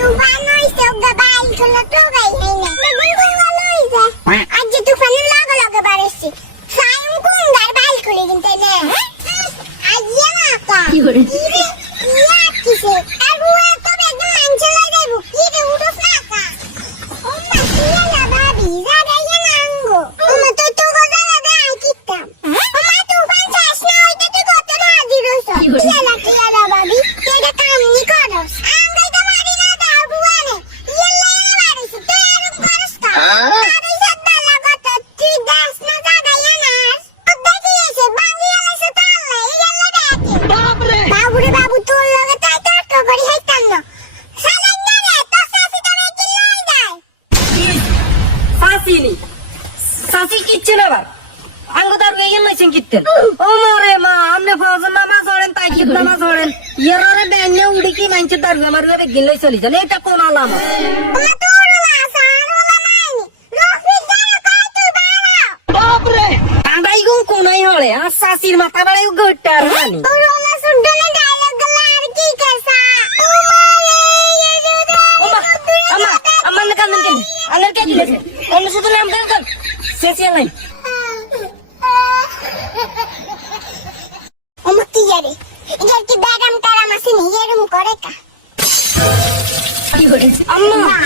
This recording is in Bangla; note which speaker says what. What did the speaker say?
Speaker 1: তুফান হইছে ওগা বাইল খোলা তো গাই হই না বেগুন ভালো হইছে আজ যে তুফানের লগে লগে বাড়ছে কোন কুঙ্গার বাইল খুলে কিনতে নে আজ না কা
Speaker 2: কি করে?
Speaker 1: ইরে ইয়া কিসে
Speaker 3: সাসিনি সাসি কিচ্ছে না বার আঙ্গ তার বেগেন নাইছেন কিত্তেন। ও মারে মা আমনে ফজর নামাজ পড়েন তাই কিত নামাজ পড়েন। ইয়ারে বেন্নে উড়ি কি মাইনছে তার আমার বেগিন লই চলি যান এটা কোন গো কোনাই হলে আর সাসির মাথা বাড়াই গড়টা আর
Speaker 1: তোর ওলা সুডনে ডায়লগ গলা আর কি করছা ওমা রে জুদা
Speaker 3: ওমা আমা আমার কান্দন কেন আলের কে দিলেছে অন্য শুধু নাম কান কান শেষিয়া নাই।
Speaker 1: ওমা কি জারে এটা কি বেগাম টারাম আছে নি? এরম করে কা।
Speaker 2: কি করে
Speaker 3: আম্মা।